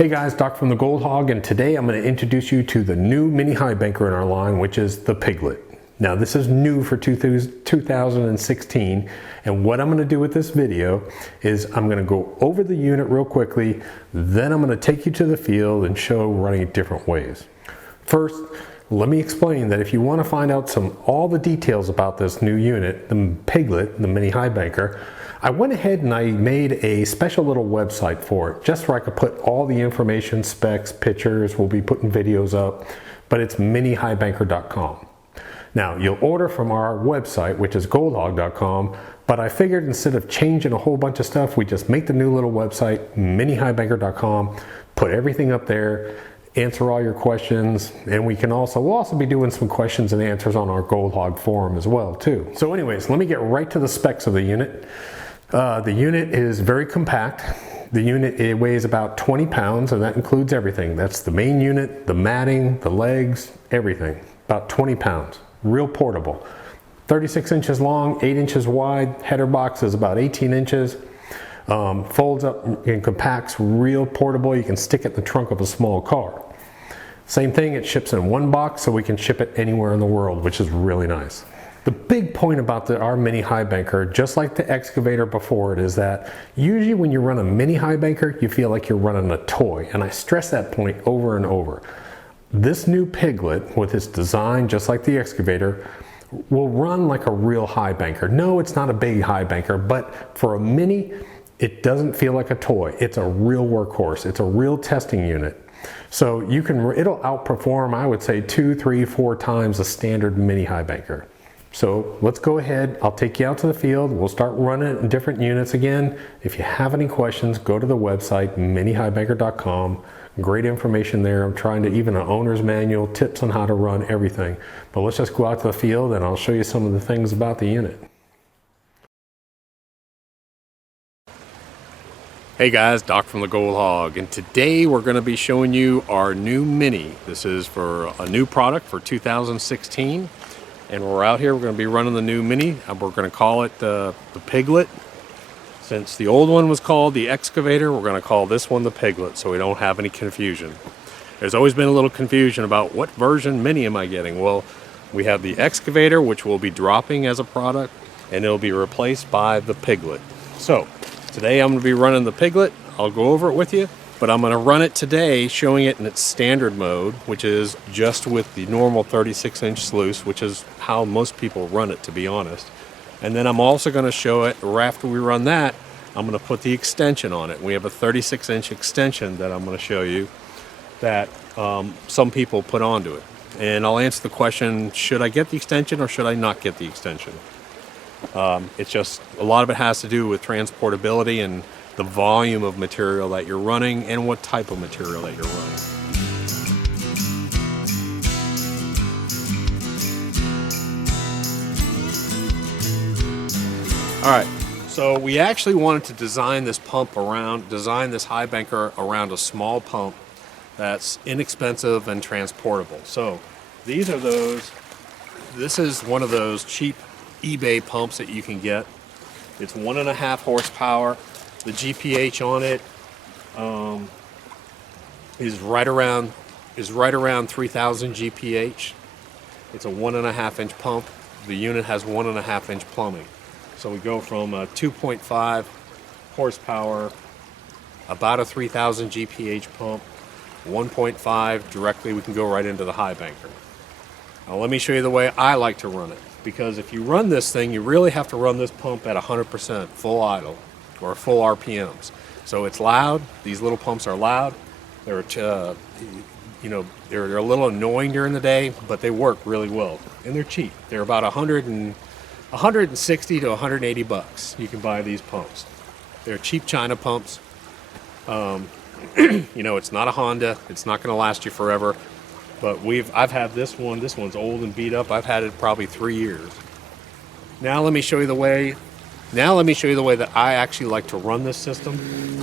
Hey guys, Doc from the Goldhog, and today I'm going to introduce you to the new mini Highbanker in our line, which is the Piglet. Now this is new for 2016, and what I'm going to do with this video is I'm going to go over the unit real quickly, then I'm going to take you to the field and show running it different ways. First, let me explain that if you want to find out all the details about this new unit, the Piglet, the mini Highbanker, I went ahead and I made a special little website for it, just so I could put all the information, specs, pictures. We'll be putting videos up, but it's minihighbanker.com. Now, you'll order from our website, which is goldhog.com, but I figured instead of changing a whole bunch of stuff, we just make the new little website, minihighbanker.com, put everything up there, answer all your questions, and we'll also be doing some questions and answers on our Goldhog forum as well too. So anyways, let me get right to the specs of the unit. The unit is very compact. The unit, it weighs about 20 pounds, and that includes everything. That's the main unit, the matting, the legs, everything. About 20 pounds. Real portable. 36 inches long, 8 inches wide. Header box is about 18 inches. Folds up and compacts, real portable. You can stick it in the trunk of a small car. Same thing, it ships in one box, so we can ship it anywhere in the world, which is really nice. The big point about our mini Highbanker, just like the excavator before it, is that usually when you run a mini Highbanker, you feel like you're running a toy, and I stress that point over and over. This new Piglet, with its design just like the excavator, will run like a real Highbanker. No, it's not a big Highbanker, but for a mini, it doesn't feel like a toy. It's a real workhorse. It's a real testing unit. So it'll outperform, I would say, 2, 3, 4 times a standard mini Highbanker. So let's go ahead, I'll take you out to the field, we'll start running it in different units again. If you have any questions, go to the website, minihighbanker.com. Great information there. I'm trying to, even an owner's manual, tips on how to run everything. But let's just go out to the field and I'll show you some of the things about the unit. Hey guys, Doc from the Goldhog, and today we're going to be showing you our new Mini. This is for a new product for 2016. And we're out here, we're going to be running the new Mini, and we're going to call it the Piglet. Since the old one was called the excavator, we're going to call this one the Piglet, so we don't have any confusion. There's always been a little confusion about what version Mini am I getting. Well, we have the excavator, which will be dropping as a product, and it'll be replaced by the Piglet. So today I'm going to be running the Piglet. I'll go over it with you. But I'm going to run it today showing it in its standard mode, which is just with the normal 36-inch sluice, which is how most people run it, to be honest. And then I'm also going to show it, or after we run that, I'm going to put the extension on it. We have a 36-inch extension that I'm going to show you that some people put onto it. And I'll answer the question, should I get the extension or should I not get the extension? It's just, a lot of it has to do with transportability and the volume of material that you're running and what type of material that you're running. All right, so we actually wanted to design this Highbanker around a small pump that's inexpensive and transportable. So this is one of those cheap eBay pumps that you can get. It's 1.5 horsepower. The GPH on it is right around 3,000 GPH. It's a 1.5 inch pump. The unit has 1.5 inch plumbing. So we go from a 2.5 horsepower, about a 3,000 GPH pump, 1.5 directly. We can go right into the Highbanker. Now let me show you the way I like to run it, because if you run this thing, you really have to run this pump at 100% full idle, or full RPMs. So it's loud. These little pumps are loud. They're they're a little annoying during the day, but they work really well, and they're cheap. They're about 160 to 180 bucks. You can buy these pumps. They're cheap China pumps. It's not a Honda. It's not going to last you forever. But I've had this one. This one's old and beat up. I've had it probably 3 years. Now let me show you the way that I actually like to run this system.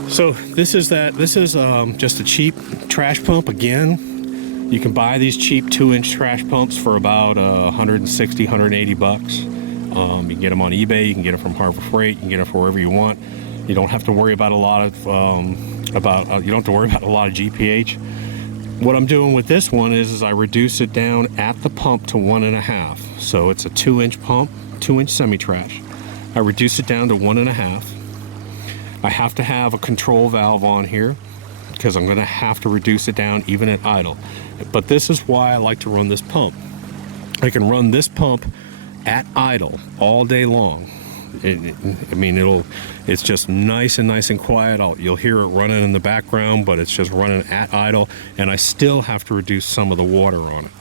So this is just a cheap trash pump again. You can buy these cheap 2-inch trash pumps for about 160, 180 bucks. You can get them on eBay, you can get them from Harbor Freight, you can get them from wherever you want. You don't have to worry about a lot of you don't have to worry about a lot of GPH. What I'm doing with this one is I reduce it down at the pump to 1.5. So it's a 2-inch pump, 2-inch semi-trash. I reduce it down to 1.5. I have to have a control valve on here because I'm going to have to reduce it down even at idle. But this is why I like to run this pump. I can run this pump at idle all day long. It's just nice and quiet. You'll hear it running in the background, but it's just running at idle, and I still have to reduce some of the water on it.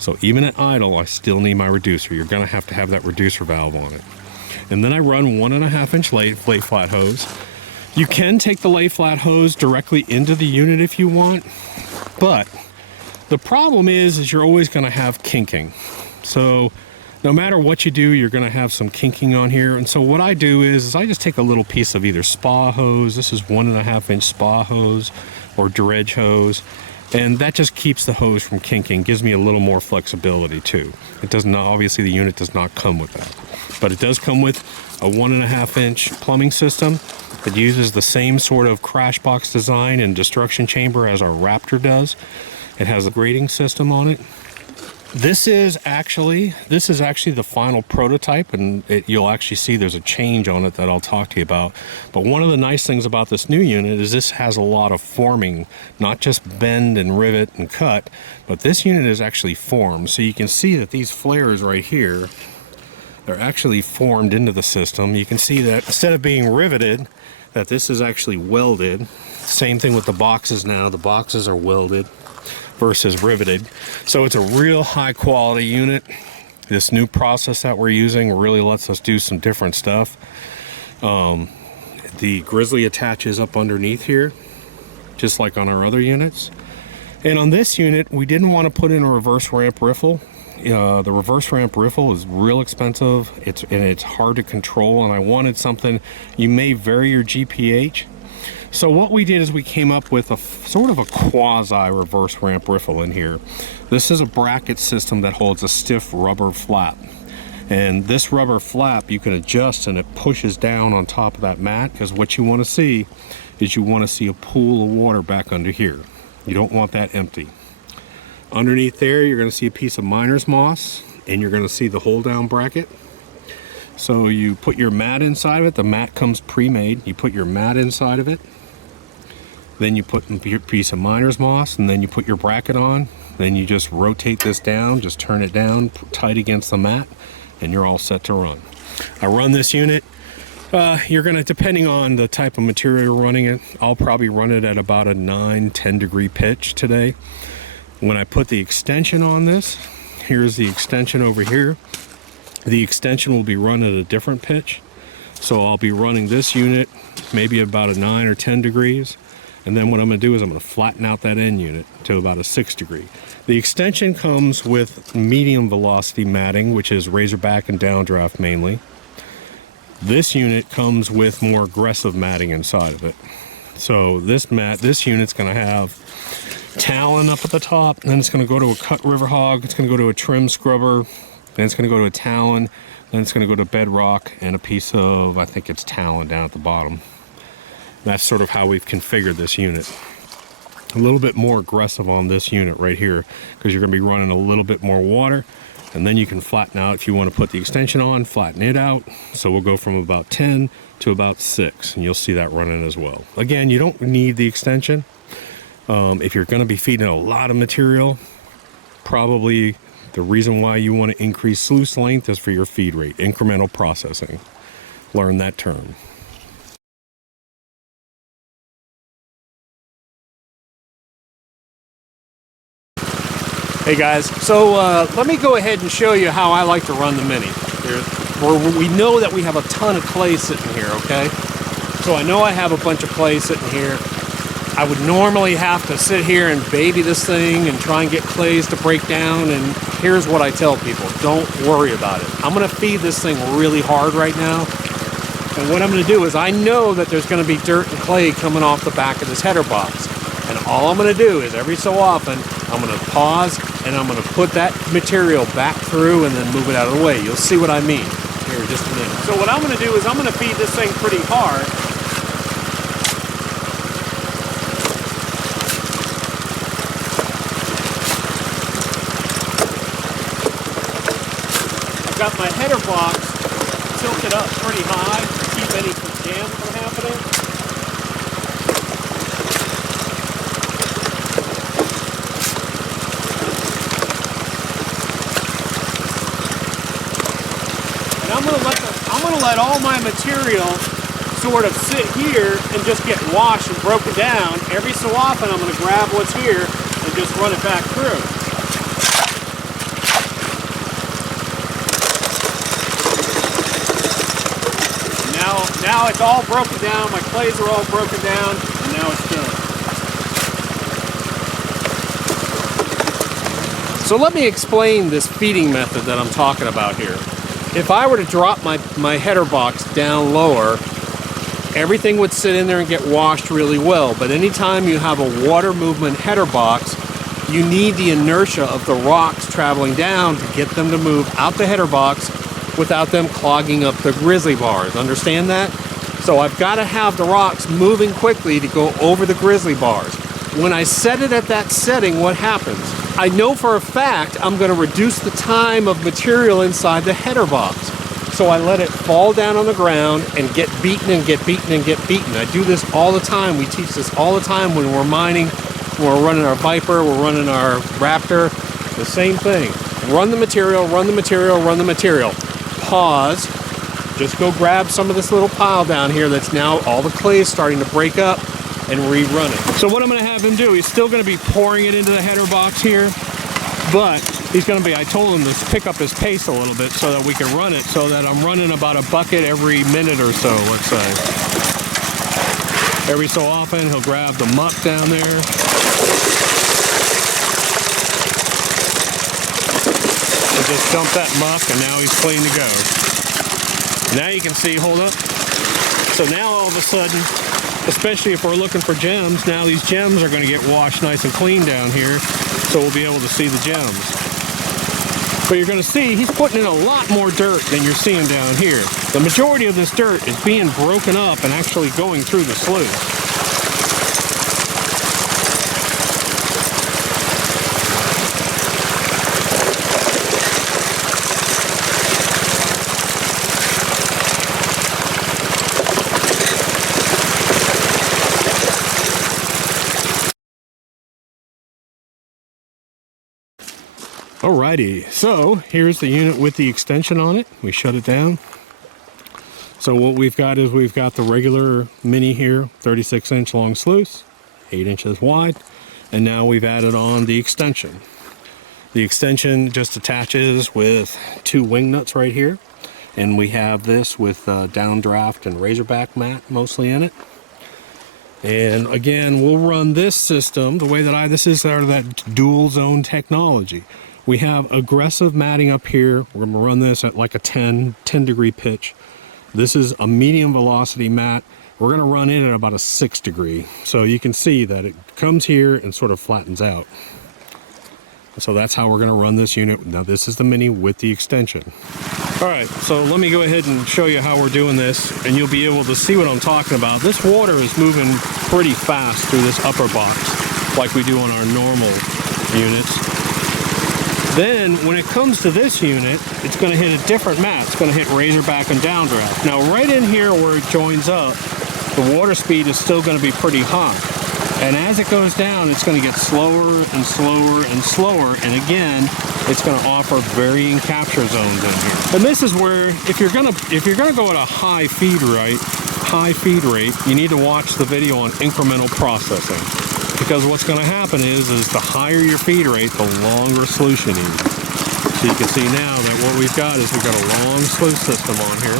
So even at idle, I still need my reducer. You're going to have that reducer valve on it. And then I run 1.5-inch lay flat hose. You can take the lay flat hose directly into the unit if you want, but the problem is you're always going to have kinking. So no matter what you do, you're going to have some kinking on here. And so what I do is I just take a little piece of either spa hose. This is 1.5-inch spa hose or dredge hose. And that just keeps the hose from kinking, gives me a little more flexibility too. It does not, obviously the unit does not come with that. But it does come with a 1.5-inch plumbing system that uses the same sort of crash box design and destruction chamber as our Raptor does. It has a grading system on it. This is actually the final prototype, and you'll actually see there's a change on it that I'll talk to you about. But one of the nice things about this new unit is this has a lot of forming, not just bend and rivet and cut, but this unit is actually formed. So you can see that these flares right here, they're actually formed into the system. You can see that instead of being riveted, that this is actually welded. Same thing with the boxes now. The boxes are welded versus riveted. So it's a real high quality unit. This new process that we're using really lets us do some different stuff. The grizzly attaches up underneath here, just like on our other units. And on this unit, we didn't want to put in a reverse ramp riffle. The reverse ramp riffle is real expensive. It's hard to control, and I wanted something, you may vary your GPH. So what we did is we came up with a sort of a quasi reverse ramp riffle in here. This is a bracket system that holds a stiff rubber flap. And this rubber flap you can adjust, and it pushes down on top of that mat, because what you want to see is you want to see a pool of water back under here. You don't want that empty. Underneath there, you're going to see a piece of miner's moss, and you're going to see the hold down bracket. So you put your mat inside of it. The mat comes pre-made. You put your mat inside of it. Then you put your piece of miner's moss, and then you put your bracket on. Then you just rotate this down, just turn it down tight against the mat, and you're all set to run. I run this unit. You're going to, depending on the type of material you're running it, I'll probably run it at about a 9-10 degree pitch today. When I put the extension on this, here's the extension over here. The extension will be run at a different pitch. So I'll be running this unit maybe about a 9 or 10 degrees. And then what I'm going to do is I'm going to flatten out that end unit to about a 6 degree. The extension comes with medium velocity matting, which is razorback and downdraft mainly. This unit comes with more aggressive matting inside of it. So this unit's going to have talon up at the top, then it's going to go to a cut river hog, it's going to go to a trim scrubber, then it's going to go to a talon, then it's going to go to bedrock, and a piece of, I think it's talon down at the bottom. That's sort of how we've configured this unit. A little bit more aggressive on this unit right here, because you're going to be running a little bit more water, and then you can flatten out if you want to put the extension on, flatten it out. So we'll go from about 10 to about 6, and you'll see that running as well. Again, you don't need the extension. If you're going to be feeding a lot of material, probably the reason why you want to increase sluice length is for your feed rate, incremental processing. Learn that term. Hey guys, so let me go ahead and show you how I like to run the Mini. We know that we have a ton of clay sitting here, okay? So I know I have a bunch of clay sitting here. I would normally have to sit here and baby this thing and try and get clays to break down, and here's what I tell people: don't worry about it. I'm going to feed this thing really hard right now, and what I'm going to do is I know that there's going to be dirt and clay coming off the back of this header box, and all I'm going to do is every so often I'm going to pause and I'm going to put that material back through and then move it out of the way. You'll see what I mean here in just a minute. So what I'm going to do is I'm going to feed this thing pretty hard, got my header box tilted up pretty high to keep any jam from happening. And I'm gonna let all my material sort of sit here and just get washed and broken down. Every so often I'm gonna grab what's here and just run it back through. Now it's all broken down, my clays are all broken down, and now it's done. So let me explain this feeding method that I'm talking about here. If I were to drop my header box down lower, everything would sit in there and get washed really well. But anytime you have a water movement header box, you need the inertia of the rocks traveling down to get them to move out the header box without them clogging up the grizzly bars. Understand that? So I've got to have the rocks moving quickly to go over the grizzly bars. When I set it at that setting, what happens? I know for a fact I'm going to reduce the time of material inside the header box. So I let it fall down on the ground and get beaten and get beaten and get beaten. I do this all the time. We teach this all the time when we're mining, when we're running our Viper, we're running our Raptor. The same thing. Run the material, run the material, run the material. Pause, just go grab some of this little pile down here that's now all the clay is starting to break up, and rerun it. So what I'm going to have him do, he's still going to be pouring it into the header box here, but he's going to be, I told him to pick up his pace a little bit so that we can run it, so that I'm running about a bucket every minute or so, let's say. Every so often he'll grab the muck down there. And just dump that muck, and now he's clean to go. Now you can see, hold up. So now all of a sudden, especially if we're looking for gems, now these gems are going to get washed nice and clean down here, so we'll be able to see the gems. But you're going to see he's putting in a lot more dirt than you're seeing down here. The majority of this dirt is being broken up and actually going through the sluice. Alrighty, so here's the unit with the extension on it. We shut it down. So what we've got is we've got the regular mini here, 36-inch long sluice, 8 inches wide, and now we've added on the extension. The extension just attaches with 2 wing nuts right here, and we have this with downdraft and razorback mat mostly in it. And again, we'll run this system the way that this is out of that dual zone technology. We have aggressive matting up here. We're going to run this at like a 10 degree pitch. This is a medium velocity mat. We're going to run it at about a 6 degree. So you can see that it comes here and sort of flattens out. So that's how we're going to run this unit. Now this is the mini with the extension. All right, so let me go ahead and show you how we're doing this, and you'll be able to see what I'm talking about. This water is moving pretty fast through this upper box, like we do on our normal units. Then, when it comes to this unit, it's going to hit a different mat. It's going to hit razorback and downdraft. Now, right in here where it joins up, the water speed is still going to be pretty high. And as it goes down, it's going to get slower and slower and slower. And again, it's going to offer varying capture zones in here. And this is where, if you're going to go at a high feed rate, you need to watch the video on incremental processing. Because what's going to happen is the higher your feed rate, the longer sluice you need. So you can see now that what we've got is we've got a long sluice system on here.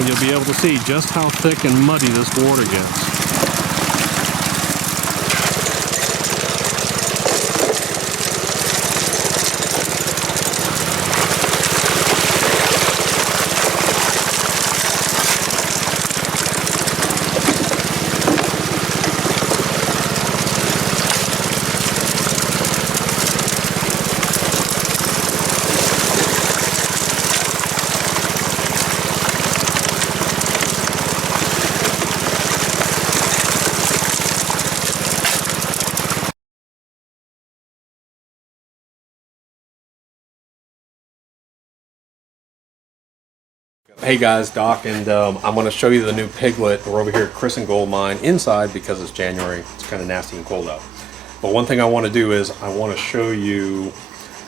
And you'll be able to see just how thick and muddy this water gets. Hey guys, Doc, and I'm going to show you the new piglet. We're over here at Chris and Gold Mine inside because it's January. It's kind of nasty and cold out. But one thing I want to do is I want to show you,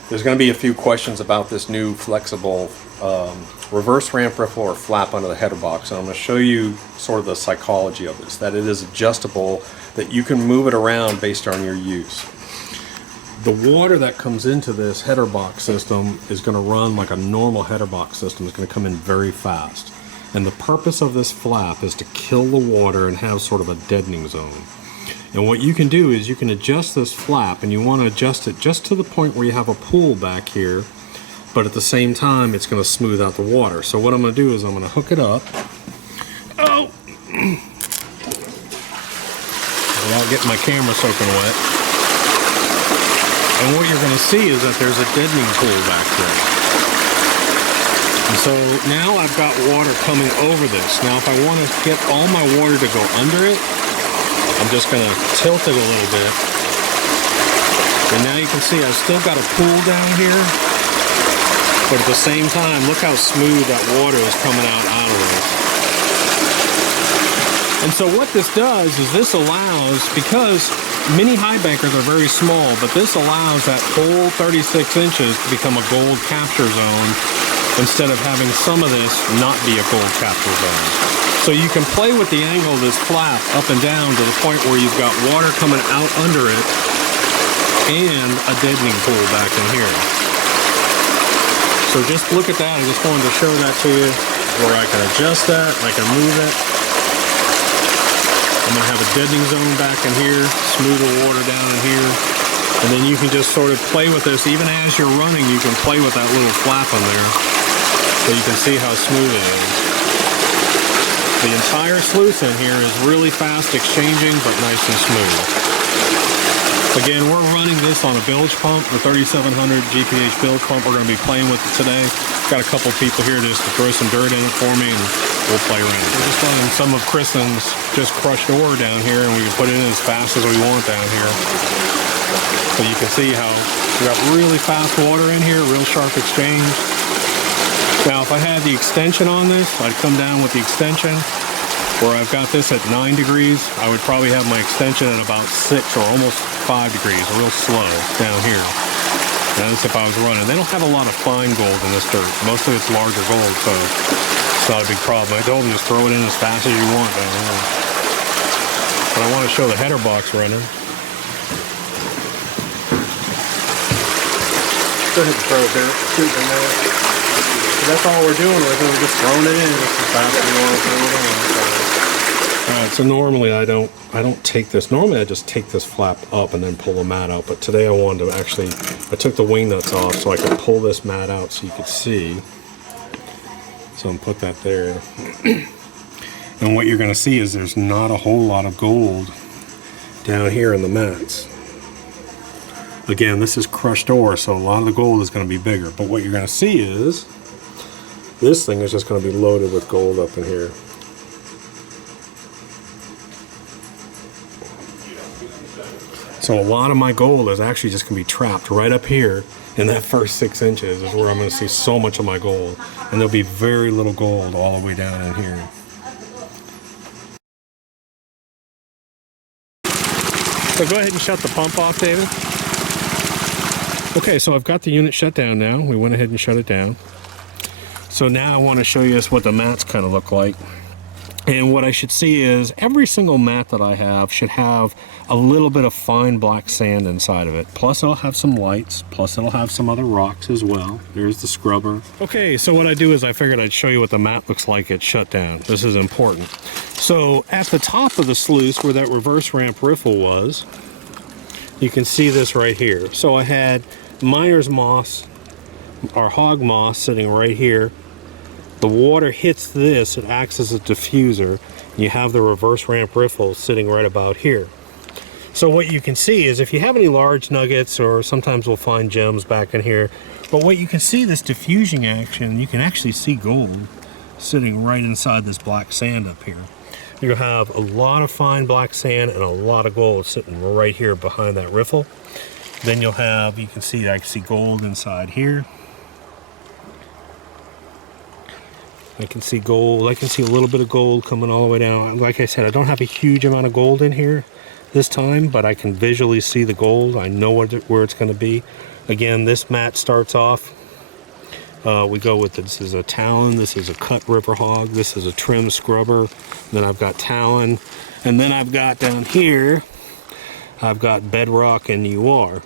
there's going to be a few questions about this new flexible reverse ramp riffle or flap under the header box. And I'm going to show you sort of the psychology of this, that it is adjustable, that you can move it around based on your use. The water that comes into this header box system is going to run like a normal header box system. It's going to come in very fast. And the purpose of this flap is to kill the water and have sort of a deadening zone. And what you can do is you can adjust this flap, and you want to adjust it just to the point where you have a pool back here, but at the same time it's going to smooth out the water. So what I'm going to do is I'm going to hook it up. Oh! Without getting my camera soaking wet. And what you're going to see is that there's a deadening pool back there. And so now I've got water coming over this. Now if I want to get all my water to go under it, I'm just going to tilt it a little bit. And now you can see I've still got a pool down here. But at the same time, look how smooth that water is coming out of this. And so what this does is this allows, because mini Highbankers are very small, but this allows that whole 36 inches to become a gold capture zone instead of having some of this not be a gold capture zone. So you can play with the angle of this flap up and down to the point where you've got water coming out under it and a deadening pool back in here. So just look at that. I just wanted to show that to you where I can adjust that, I can move it. I'm going to have a deadening zone back in here, smoother water down in here, and then you can just sort of play with this. Even as you're running, you can play with that little flap on there so you can see how smooth it is. The entire sluice in here is really fast exchanging, but nice and smooth. Again, we're running this on a bilge pump, the 3700 GPH bilge pump. We're going to be playing with it today. Got a couple people here just to throw some dirt in it for me, and we'll play around. We're just running some of Kristen's just crushed ore down here, and we can put it in as fast as we want down here. So you can see how we got really fast water in here, real sharp exchange. Now, if I had the extension on this, I'd come down with the extension. Where I've got this at 9 degrees, I would probably have my extension at about 6 or almost 5 degrees, real slow down here. And that's if I was running. They don't have a lot of fine gold in this dirt. Most of it's larger gold, so it's not a big problem. I told them just throw it in as fast as you want down here. But I want to show the header box running. Go ahead and throw it there. Shoot it in there. So that's all we're doing with it. We're just throwing it in just as fast as we want to throw it in. Alright, so normally I don't take this. Normally I just take this flap up and then pull the mat out. But today I wanted to actually, I took the wing nuts off so I could pull this mat out so you could see. So I'm put that there. And what you're going to see is there's not a whole lot of gold down here in the mats. Again, this is crushed ore, so a lot of the gold is going to be bigger. But what you're going to see is this thing is just going to be loaded with gold up in here. So a lot of my gold is actually just going to be trapped right up here in that first 6 inches is where I'm going to see so much of my gold. And there'll be very little gold all the way down in here. So go ahead and shut the pump off, David. Okay, so I've got the unit shut down now. We went ahead and shut it down. So now I want to show you what the mats kind of look like. And what I should see is every single mat that I have should have a little bit of fine black sand inside of it. Plus it'll have some lights, plus it'll have some other rocks as well. There's the scrubber. Okay, so what I do is I figured I'd show you what the mat looks like at shutdown. This is important. So at the top of the sluice where that reverse ramp riffle was, you can see this right here. So I had miner's moss, or hog moss, sitting right here. The water hits this, it acts as a diffuser. You have the reverse ramp riffle sitting right about here. So what you can see is if you have any large nuggets, or sometimes we'll find gems back in here, but what you can see, this diffusing action, you can actually see gold sitting right inside this black sand up here. You have a lot of fine black sand and a lot of gold sitting right here behind that riffle. Then you'll have, you can see, I can see gold inside here. I can see gold. I can see a little bit of gold coming all the way down. Like I said, I don't have a huge amount of gold in here this time, but I can visually see the gold. I know where it's going to be. Again, this mat starts off. We go with this is a talon, this is a cut river hog, this is a trim scrubber, then I've got talon, and then I've got down here, I've got bedrock and UR.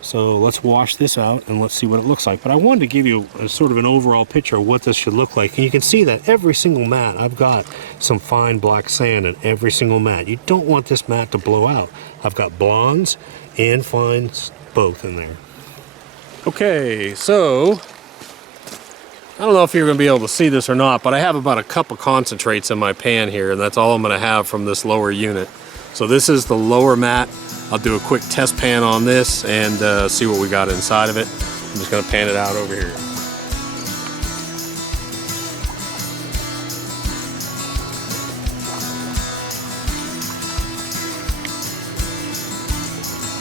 So let's wash this out and let's see what it looks like. But I wanted to give you a sort of an overall picture of what this should look like. And you can see that every single mat, I've got some fine black sand in every single mat. You don't want this mat to blow out. I've got blondes and fines both in there. Okay, so I don't know if you're going to be able to see this or not, but I have about a cup of concentrates in my pan here, and that's all I'm going to have from this lower unit. So this is the lower mat. I'll do a quick test pan on this and see what we got inside of it. I'm just going to pan it out over here.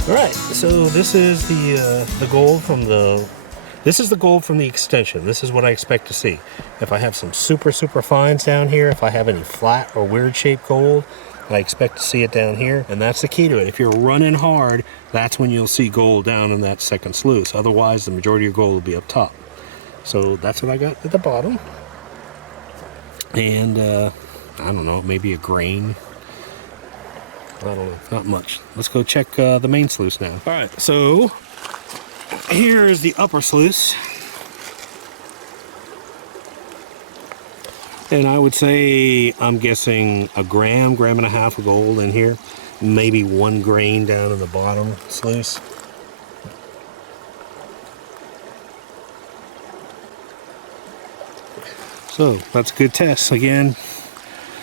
All right, so this is the gold from the extension. This is what I expect to see. If I have some super fines down here, if I have any flat or weird shaped gold, I expect to see it down here, and that's the key to it. If you're running hard, that's when you'll see gold down in that second sluice. Otherwise, the majority of your gold will be up top. So that's what I got at the bottom. And I don't know, maybe a grain. I don't know, not much. Let's go check the main sluice now. All right, so here is the upper sluice. And I would say, I'm guessing a gram and a half of gold in here. Maybe 1 grain down in the bottom sluice. So that's a good test. Again,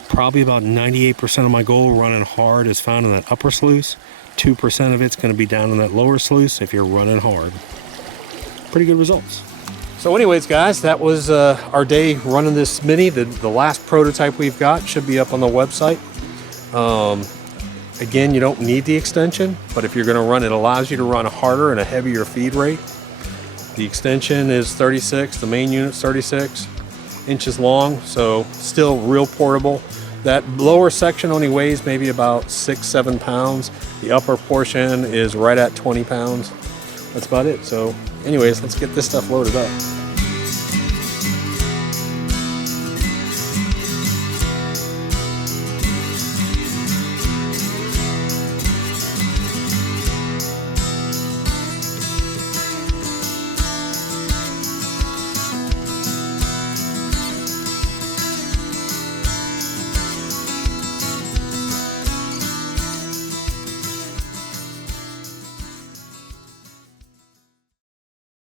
probably about 98% of my gold running hard is found in that upper sluice. 2% of it's going to be down in that lower sluice if you're running hard. Pretty good results. So anyways, guys, that was our day running this Mini. The last prototype we've got should be up on the website. Again, you don't need the extension, but if you're going to run, it allows you to run harder and a heavier feed rate. The extension is 36, the main unit's 36 inches long, so still real portable. That lower section only weighs maybe about 6-7 pounds. The upper portion is right at 20 pounds. That's about it. So anyways, let's get this stuff loaded up.